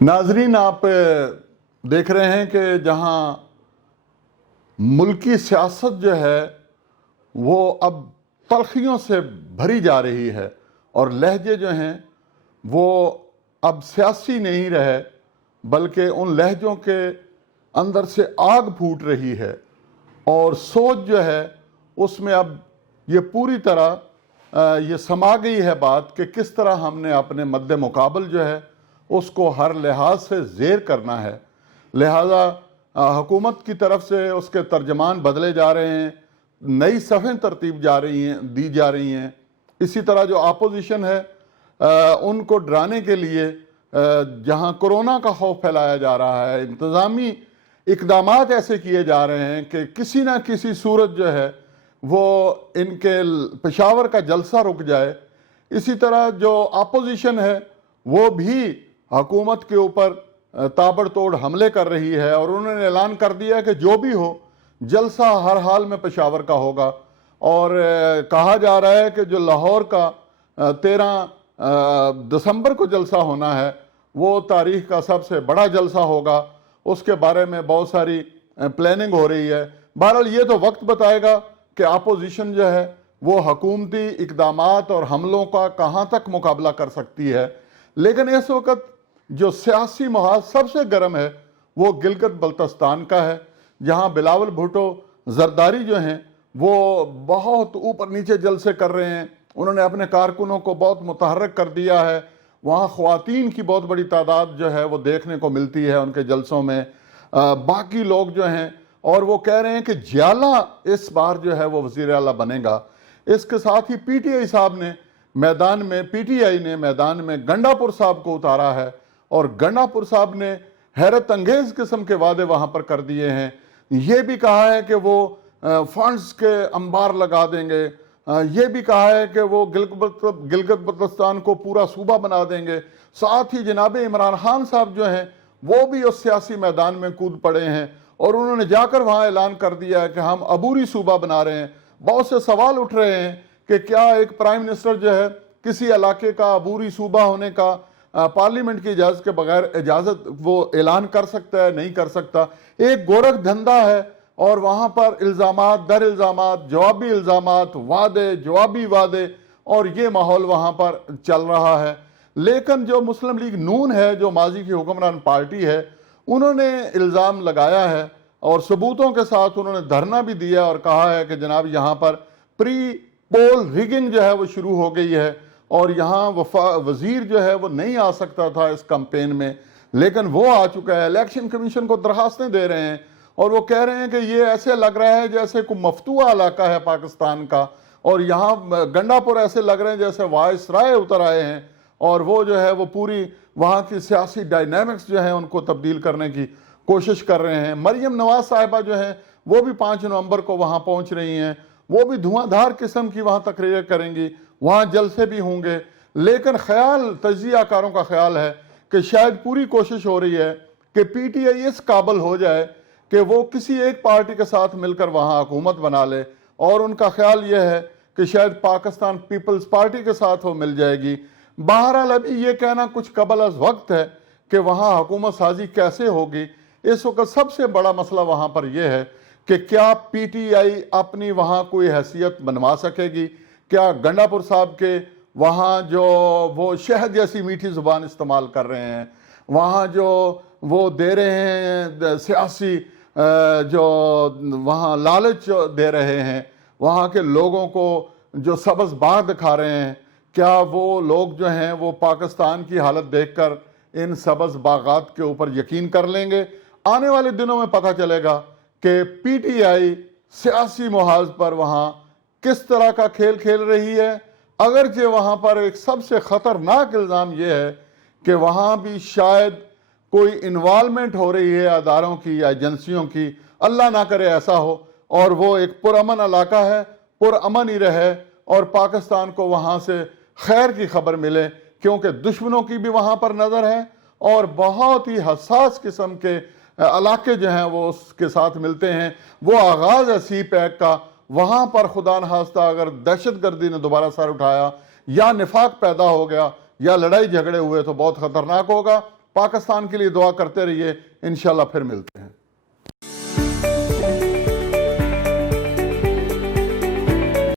ناظرین، آپ دیکھ رہے ہیں کہ جہاں ملکی سیاست جو ہے وہ اب تلخیوں سے بھری جا رہی ہے اور لہجے جو ہیں وہ اب سیاسی نہیں رہے بلکہ ان لہجوں کے اندر سے آگ پھوٹ رہی ہے اور سوچ جو ہے اس میں اب یہ پوری طرح یہ سما گئی ہے بات کہ کس طرح ہم نے اپنے مد مقابل جو ہے اس کو ہر لحاظ سے زیر کرنا ہے۔ لہذا حکومت کی طرف سے اس کے ترجمان بدلے جا رہے ہیں، نئی صفیں ترتیب دی جا رہی ہیں۔ اسی طرح جو اپوزیشن ہے ان کو ڈرانے کے لیے جہاں کرونا کا خوف پھیلایا جا رہا ہے، انتظامی اقدامات ایسے کیے جا رہے ہیں کہ کسی نہ کسی صورت جو ہے وہ ان کے پشاور کا جلسہ رک جائے۔ اسی طرح جو اپوزیشن ہے وہ بھی حکومت کے اوپر تابڑ توڑ حملے کر رہی ہے اور انہوں نے اعلان کر دیا کہ جو بھی ہو جلسہ ہر حال میں پشاور کا ہوگا، اور کہا جا رہا ہے کہ جو لاہور کا 13 دسمبر کو جلسہ ہونا ہے وہ تاریخ کا سب سے بڑا جلسہ ہوگا۔ اس کے بارے میں بہت ساری پلاننگ ہو رہی ہے۔ بہرحال یہ تو وقت بتائے گا کہ اپوزیشن جو ہے وہ حکومتی اقدامات اور حملوں کا کہاں تک مقابلہ کر سکتی ہے، لیکن اس وقت جو سیاسی محاذ سب سے گرم ہے وہ گلگت بلتستان کا ہے، جہاں بلاول بھٹو زرداری جو ہیں وہ بہت اوپر نیچے جلسے کر رہے ہیں۔ انہوں نے اپنے کارکنوں کو بہت متحرک کر دیا ہے۔ وہاں خواتین کی بہت بڑی تعداد جو ہے وہ دیکھنے کو ملتی ہے ان کے جلسوں میں، باقی لوگ جو ہیں، اور وہ کہہ رہے ہیں کہ جیالہ اس بار جو ہے وہ وزیر اعلیٰ بنے گا۔ اس کے ساتھ ہی پی ٹی آئی صاحب نے پی ٹی آئی نے میدان میں گنڈا پور صاحب کو اتارا ہے، اور گنڈا پور صاحب نے حیرت انگیز قسم کے وعدے وہاں پر کر دیے ہیں۔ یہ بھی کہا ہے کہ وہ فنڈز کے انبار لگا دیں گے، یہ بھی کہا ہے کہ وہ گلگت بلتستان کو پورا صوبہ بنا دیں گے۔ ساتھ ہی جناب عمران خان صاحب جو ہیں وہ بھی اس سیاسی میدان میں کود پڑے ہیں اور انہوں نے جا کر وہاں اعلان کر دیا ہے کہ ہم عبوری صوبہ بنا رہے ہیں۔ بہت سے سوال اٹھ رہے ہیں کہ کیا ایک پرائم منسٹر جو ہے کسی علاقے کا عبوری صوبہ ہونے کا پارلیمنٹ کی اجازت کے بغیر اجازت وہ اعلان کر سکتا ہے، نہیں کر سکتا۔ ایک گورکھ دھندا ہے اور وہاں پر الزامات در الزامات، جوابی الزامات، وعدے جوابی وعدے، اور یہ ماحول وہاں پر چل رہا ہے۔ لیکن جو مسلم لیگ نون ہے، جو ماضی کی حکمران پارٹی ہے، انہوں نے الزام لگایا ہے اور ثبوتوں کے ساتھ انہوں نے دھرنا بھی دیا اور کہا ہے کہ جناب یہاں پر پری پول ریگنگ جو ہے وہ شروع ہو گئی ہے اور یہاں وزیر جو ہے وہ نہیں آ سکتا تھا اس کمپین میں، لیکن وہ آ چکا ہے۔ الیکشن کمیشن کو درخواستیں دے رہے ہیں اور وہ کہہ رہے ہیں کہ یہ ایسے لگ رہا ہے جیسے کوئی مفتوحہ علاقہ ہے پاکستان کا، اور یہاں گنڈا پور ایسے لگ رہے ہیں جیسے وائس رائے اتر آئے ہیں، اور وہ جو ہے وہ پوری وہاں کی سیاسی ڈائنامکس جو ہیں ان کو تبدیل کرنے کی کوشش کر رہے ہیں۔ مریم نواز صاحبہ جو ہیں وہ بھی 5 نومبر کو وہاں پہنچ رہی ہیں، وہ بھی دھواں دھار قسم کی وہاں تقریر کریں گی، وہاں جلسے بھی ہوں گے۔ لیکن تجزیہ کاروں کا خیال ہے کہ شاید پوری کوشش ہو رہی ہے کہ پی ٹی آئی اس قابل ہو جائے کہ وہ کسی ایک پارٹی کے ساتھ مل کر وہاں حکومت بنا لے، اور ان کا خیال یہ ہے کہ شاید پاکستان پیپلز پارٹی کے ساتھ وہ مل جائے گی۔ بہرحال ابھی یہ کہنا کچھ قبل از وقت ہے کہ وہاں حکومت سازی کیسے ہوگی۔ اس وقت سب سے بڑا مسئلہ وہاں پر یہ ہے کہ کیا پی ٹی آئی اپنی وہاں کوئی حیثیت بنوا سکے گی؟ کیا گنڈا پور صاحب کے وہاں جو وہ شہد جیسی میٹھی زبان استعمال کر رہے ہیں، وہاں جو وہ دے رہے ہیں سیاسی جو وہاں لالچ دے رہے ہیں، وہاں کے لوگوں کو جو سبز باغ دکھا رہے ہیں، کیا وہ لوگ جو ہیں وہ پاکستان کی حالت دیکھ کر ان سبز باغات کے اوپر یقین کر لیں گے؟ آنے والے دنوں میں پتہ چلے گا کہ پی ٹی آئی سیاسی محاذ پر وہاں کس طرح کا کھیل کھیل رہی ہے۔ اگرچہ وہاں پر ایک سب سے خطرناک الزام یہ ہے کہ وہاں بھی شاید کوئی انوالومنٹ ہو رہی ہے اداروں کی یا ایجنسیوں کی، اللہ نہ کرے ایسا ہو، اور وہ ایک پرامن علاقہ ہے، پرامن ہی رہے اور پاکستان کو وہاں سے خیر کی خبر ملے، کیونکہ دشمنوں کی بھی وہاں پر نظر ہے اور بہت ہی حساس قسم کے علاقے جو ہیں وہ اس کے ساتھ ملتے ہیں۔ وہ آغاز ہے سی پیک کا، وہاں پر خدا نخواستہ اگر دہشت گردی نے دوبارہ سر اٹھایا یا نفاق پیدا ہو گیا یا لڑائی جھگڑے ہوئے تو بہت خطرناک ہوگا۔ پاکستان کے لیے دعا کرتے رہیے، انشاءاللہ پھر ملتے ہیں۔